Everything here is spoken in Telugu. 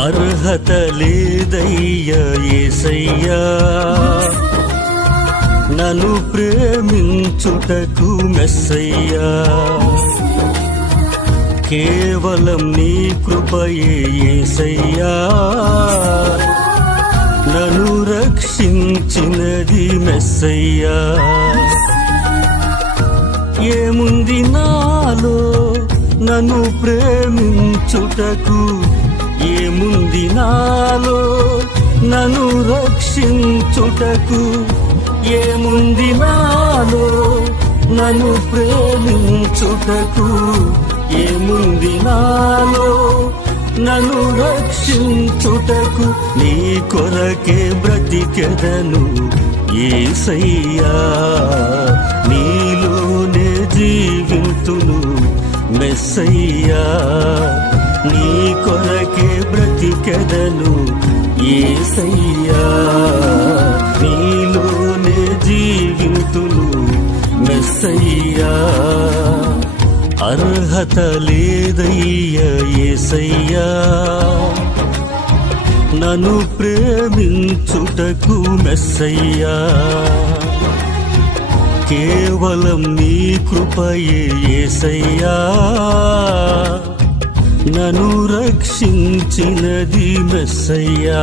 అర్హత లేదయ్యా యేసయ్యా నన్ను ప్రేమించుటకు మెస్సయ్యా కేవలం నీ కృపయే యేసయ్యా నన్ను రక్షించినది మెస్సయ్యా ఏముంది నాలో నన్ను ప్రేమించుటకు ఏముంది నాలో నన్ను రక్షించుటకు ఏముంది నాలో నన్ను ప్రేమించుటకు ఏముంది నాలో నన్ను రక్షించుటకు నీ కొరకే బ్రతికెదను యేసయ్యా నీలోనే జీవింతును మెస్సయ్యా నీ కొరకే బ్రతికెదను యేసయ్యా నీలోనే జీవింతును మెస్సయ్యా అర్హత లేదయ్యా యేసయ్యా నన్ను ప్రేమించుటకు మెస్సయ్యా కేవలం నీ కృపయే యేసయ్యా నన్ను రక్షించినది మెస్సయ్యా